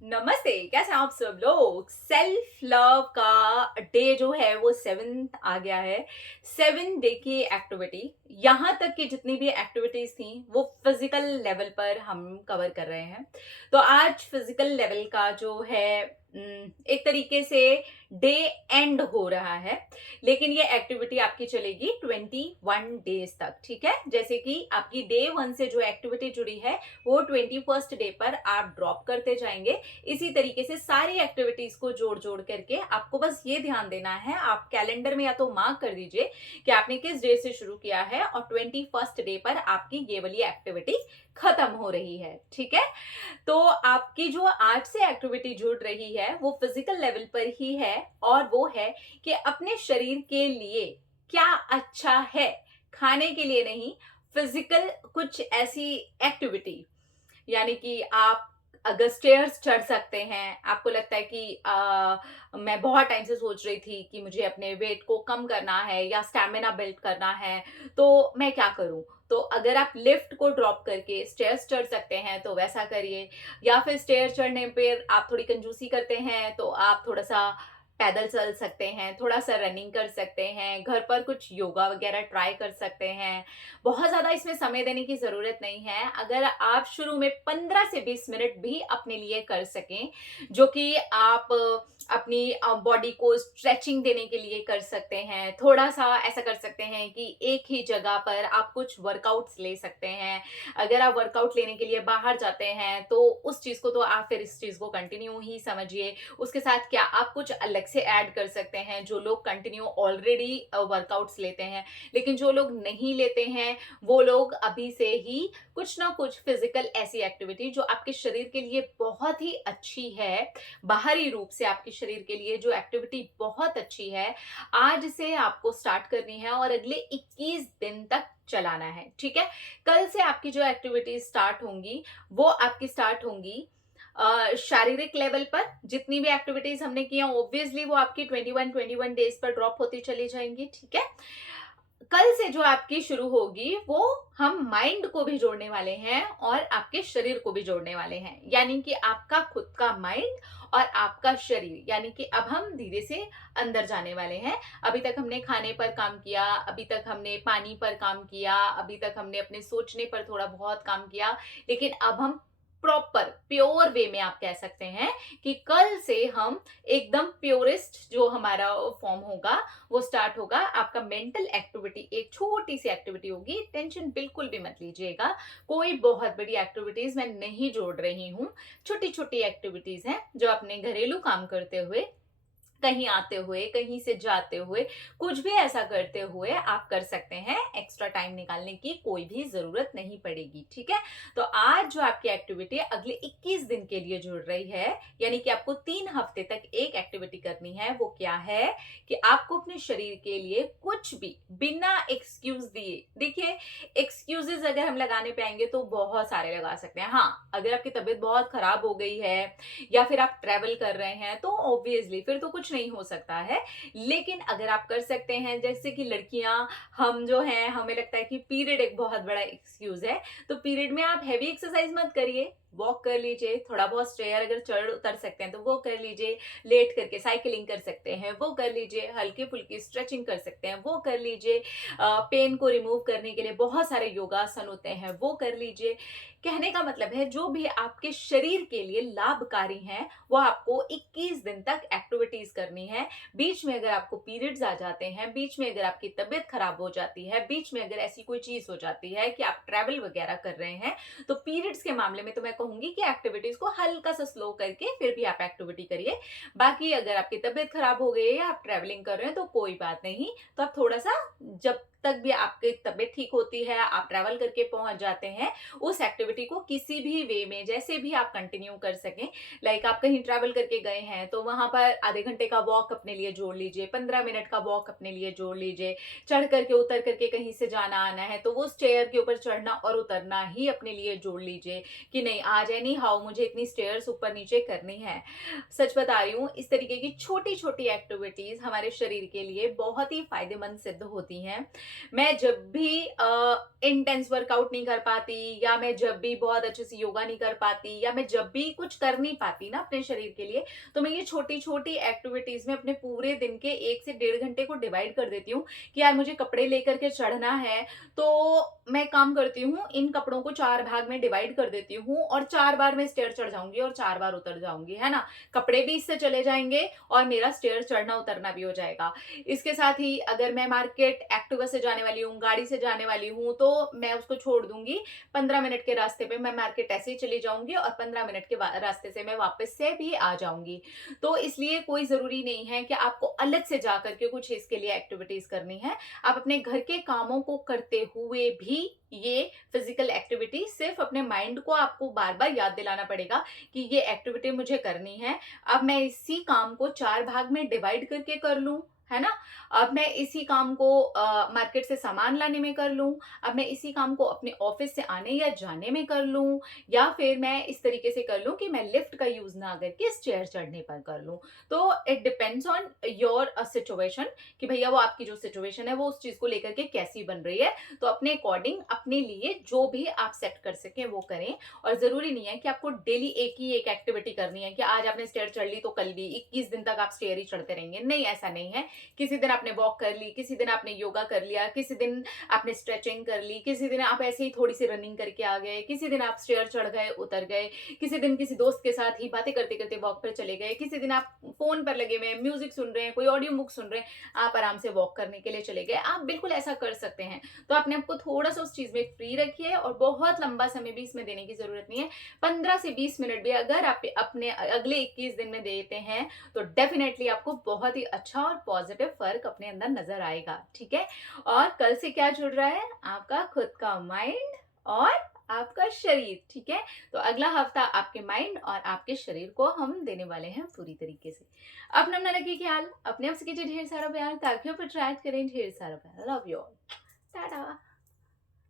नमस्ते, कैसे हैं आप सब लोग। सेल्फ लव का डे जो है वो 7th आ गया है। 7 डे की एक्टिविटी, यहाँ तक कि जितनी भी एक्टिविटीज थी वो फिजिकल लेवल पर हम कवर कर रहे हैं। तो आज फिजिकल लेवल का जो है एक तरीके से डे एंड हो रहा है, लेकिन ये एक्टिविटी आपकी चलेगी 21 डेज तक। ठीक है, जैसे कि आपकी डे 1 से जो एक्टिविटी जुड़ी है वो 21st डे पर आप ड्रॉप करते जाएंगे। इसी तरीके से सारी एक्टिविटीज को जोड़ जोड़ करके आपको बस ये ध्यान देना है, आप कैलेंडर में या तो मार्क कर दीजिए कि आपने किस डे से शुरू किया है और 21st डे पर आपकी ये वाली एक्टिविटी खत्म हो रही है। ठीक है, तो आपकी जो आज से एक्टिविटी जुड़ रही है वो फिजिकल लेवल पर ही है, और वो है कि अपने शरीर के लिए क्या अच्छा है, खाने के लिए नहीं, फिजिकल कुछ ऐसी एक्टिविटी। यानी कि आप अगर स्टेयर्स चढ़ सकते हैं, आपको लगता है कि मैं बहुत टाइम से सोच रही थी कि मुझे अपने वेट को कम करना है या स्टैमिना बिल्ड करना है, तो मैं क्या करूं। तो अगर आप लिफ्ट को ड्रॉप करके स्टेयर्स चढ़ सकते हैं तो वैसा करिए, या फिर स्टेयर चढ़ने पर आप थोड़ी कंजूसी करते हैं तो आप थोड़ा सा पैदल चल सकते हैं, थोड़ा सा रनिंग कर सकते हैं, घर पर कुछ योगा वगैरह ट्राई कर सकते हैं। बहुत ज़्यादा इसमें समय देने की ज़रूरत नहीं है। अगर आप शुरू में 15 से 20 मिनट भी अपने लिए कर सकें, जो कि आप अपनी बॉडी को स्ट्रेचिंग देने के लिए कर सकते हैं। थोड़ा-सा ऐसा कर सकते हैं कि एक ही जगह पर आप कुछ वर्कआउट्स ले सकते हैं। अगर आप वर्कआउट लेने के लिए बाहर जाते हैं, तो उस चीज़ को तो आप फिर इस चीज़ को कंटिन्यू ही समझिए। उसके साथ क्या आप कुछ अलग से ऐड कर सकते हैं, जो लोग कंटिन्यू ऑलरेडी वर्कआउट्स लेते हैं। लेकिन जो लोग नहीं लेते हैं, वो लोग अभी से ही कुछ ना कुछ फिजिकल ऐसी एक्टिविटी जो आपके शरीर के लिए बहुत ही अच्छी है, बाहरी रूप से आपके शरीर के लिए जो एक्टिविटी बहुत अच्छी है, आज से आपको स्टार्ट करनी है और अगले 21 दिन तक चलाना है। ठीक है, कल से आपकी जो एक्टिविटी स्टार्ट होंगी वो आपकी स्टार्ट होंगी शारीरिक लेवल पर। जितनी भी एक्टिविटीज हमने की हैं ऑब्वियसली वो आपकी 21 डेज पर ड्रॉप होती चली जाएंगी। ठीक है, कल से जो आपकी शुरू होगी वो हम माइंड को भी जोड़ने वाले हैं और आपके शरीर को भी जोड़ने वाले हैं। यानी कि आपका खुद का माइंड और आपका शरीर, यानी कि अब हम धीरे से अंदर जाने वाले हैं। अभी तक हमने खाने पर काम किया, अभी तक हमने पानी पर काम किया, अभी तक हमने अपने सोचने पर थोड़ा बहुत काम किया, लेकिन अब हम प्रॉपर प्योर वे में आप कह सकते हैं कि कल से हम एकदम प्योरेस्ट जो हमारा फॉर्म होगा वो स्टार्ट होगा। आपका मेंटल एक्टिविटी एक छोटी सी एक्टिविटी होगी, टेंशन बिल्कुल भी मत लीजिएगा। कोई बहुत बड़ी एक्टिविटीज मैं नहीं जोड़ रही हूँ, छोटी छोटी एक्टिविटीज हैं जो अपने घरेलू काम करते हुए, कहीं आते हुए, कहीं से जाते हुए, कुछ भी ऐसा करते हुए आप कर सकते हैं। एक्स्ट्रा टाइम निकालने की कोई भी जरूरत नहीं पड़ेगी। ठीक है, तो आज जो आपकी एक्टिविटी अगले 21 दिन के लिए जुड़ रही है, यानी कि आपको 3 हफ्ते तक एक एक्टिविटी करनी है, वो क्या है कि आपको अपने शरीर के लिए कुछ भी बिना एक्सक्यूज दिए, देखिए एक्सक्यूजेस अगर हम लगाने पे आएंगे तो बहुत सारे लगा सकते हैं। हाँ, अगर आपकी तबीयत बहुत खराब हो गई है या फिर आप ट्रेवल कर रहे हैं तो ऑब्वियसली फिर तो कुछ नहीं हो सकता है। लेकिन अगर आप कर सकते हैं, जैसे कि लड़कियां, हम जो हैं हमें लगता है कि पीरियड एक बहुत बड़ा एक्सक्यूज है, तो पीरियड में आप हैवी एक्सरसाइज मत करिए, वॉक कर लीजिए, थोड़ा बहुत स्टेयर अगर चढ़ उतर सकते हैं तो वो कर लीजिए, लेट करके साइकिलिंग कर सकते हैं वो कर लीजिए, हल्की फुल्की स्ट्रेचिंग कर सकते हैं वो कर लीजिए, पेन को रिमूव करने के लिए बहुत सारे योगासन होते हैं वो कर लीजिए। कहने का मतलब है जो भी आपके शरीर के लिए लाभकारी हैं वो आपको 21 दिन तक एक्टिविटीज करनी है। बीच में अगर आपको पीरियड्स आ जाते हैं, बीच में अगर आपकी तबीयत खराब हो जाती है, बीच में अगर ऐसी कोई चीज हो जाती है कि आप ट्रैवल वगैरह कर रहे हैं, तो पीरियड्स के मामले में तो मैं कहूंगी कि एक्टिविटीज को हल्का सा स्लो करके फिर भी आप एक्टिविटी करिए। बाकी अगर आपकी तबीयत खराब हो गई है या आप ट्रैवलिंग कर रहे हैं तो कोई बात नहीं, तो आप थोड़ा सा, जब तक भी आपकी तबीयत ठीक होती है, आप ट्रैवल करके पहुंच जाते हैं, उस एक्टिविटी को किसी भी वे में जैसे भी आप कंटिन्यू कर सकें। लाइक आप कहीं ट्रैवल करके गए हैं तो वहां पर आधे घंटे का वॉक अपने लिए जोड़ लीजिए, 15 मिनट का वॉक अपने लिए जोड़ लीजिए। चढ़ करके उतर करके कहीं से जाना आना है तो वो स्टेयर के ऊपर चढ़ना और उतरना ही अपने लिए जोड़ लीजिए कि नहीं, आज एनी हाउ मुझे इतनी स्टेयर्स ऊपर नीचे करनी है। सच बता रही हूँ, इस तरीके की छोटी छोटी एक्टिविटीज हमारे शरीर के लिए बहुत ही फायदेमंद सिद्ध होती हैं। मैं जब भी इंटेंस वर्कआउट नहीं कर पाती, या मैं जब भी बहुत अच्छे से योगा नहीं कर पाती, या मैं जब भी कुछ कर नहीं पाती ना अपने शरीर के लिए, तो मैं ये छोटी-छोटी एक्टिविटीज़ में अपने पूरे दिन के 1 से डेढ़ घंटे को डिवाइड कर देती हूँ कि यार मुझे कपड़े लेकर के चढ़ना है, तो मैं काम करती हूँ, इन कपड़ों को 4 भाग में डिवाइड कर देती हूँ और 4 बार मैं स्टेयर चढ़ जाऊँगी और 4 बार उतर जाऊँगी, है ना? कपड़े भी इससे चले जाएँगे और मेरा स्टेयर चढ़ना-उतरना भी हो जाएगा। इसके साथ ही अगर मैं मार्केट एक्टिवा से जाने वाली हूँ, गाड़ी से जाने वाली हूँ, तो मैं उसको छोड़ दूँगी। 15 मिनट के रास्ते पे मैं मार्केट ऐसे ही चली जाऊँगी और 15 मिनट के रास्ते से मैं वापस से भी आ जाऊँगी। तो इसलिए कोई ज़रूरी नहीं है कि आपको अलग से जा कर के कुछ इसके लिए एक्टिविटीज़ करनी है। आप अपने घर के कामों को करते हुए भी ये फिज़िकल एक्टिविटी सिर्फ़ अपने माइंड को आपको बार-बार याद दिलाना पड़ेगा कि ये एक्टिविटी मुझे करनी है। अब मैं इसी काम को 4 भाग में डिवाइड करके कर लूँ, है ना? अब मैं इसी काम को मार्केट से सामान लाने में कर लूँ, अब मैं इसी काम को अपने ऑफ़िस से आने या जाने में कर लूँ, या फिर मैं इस तरीके से कर लूँ कि मैं लिफ्ट का यूज़ ना करके स्टेयर चढ़ने पर कर लूँ। तो it depends on your situation कि भैया वो आपकी जो सिचुएशन है वो उस चीज़ को लेकर के कैसी बन रही है। तो अपने अकॉर्डिंग अपने लिए जो भी आप सेट कर सकें वो करें, और ज़रूरी नहीं है कि आपको डेली एक ही एक एक्टिविटी करनी है कि आज आपने स्टेयर चढ़ ली तो कल भी 21 दिन तक आप स्टेयर ही चढ़ते रहेंगे। नहीं, ऐसा नहीं है। किसी दिन आपने वॉक कर ली, किसी दिन आपने योगा कर लिया, किसी दिन आपने स्ट्रेचिंग कर ली, किसी दिन आप ऐसे ही थोड़ी-सी रनिंग करके आ गए, किसी दिन आप स्टेयर चढ़ गए, उतर गए, किसी दिन किसी दोस्त के साथ ही बातें करते-करते वॉक पर चले गए, किसी दिन आप फ़ोन पर लगे हुए हैं, म्यूज़िक सुन रहे हैं, कोई ऑडियो बुक सुन रहे हैं, आप आराम से वॉक करने के लिए चले गए। आप बिल्कुल ऐसा कर सकते हैं। तो अपने आप को थोड़ा-सा उस चीज़ में फ्री रखिए और बहुत लंबा समय भी इसमें देने की ज़रूरत नहीं है। 15 से 20 मिनट भी अगर आप अपने अगले 21 दिन में देते हैं, तो डेफिनेटली आपको बहुत ही अच्छा और पॉजिटिव फ़र्क अपने अंदर नज़र आएगा, ठीक है? और कल से क्या जुड़ रहा है? आपका खुद का माइंड और आपका शरीर, ठीक है? तो अगला हफ्ता आपके माइंड और आपके शरीर को हम देने वाले हैं पूरी तरीके से। अपना रखिए ख्याल, अपने आप से कीजिए ढेर सारा प्यार, ताकि फिर ट्राई करें ढेर सारा प्यार। Love you all. टाटा।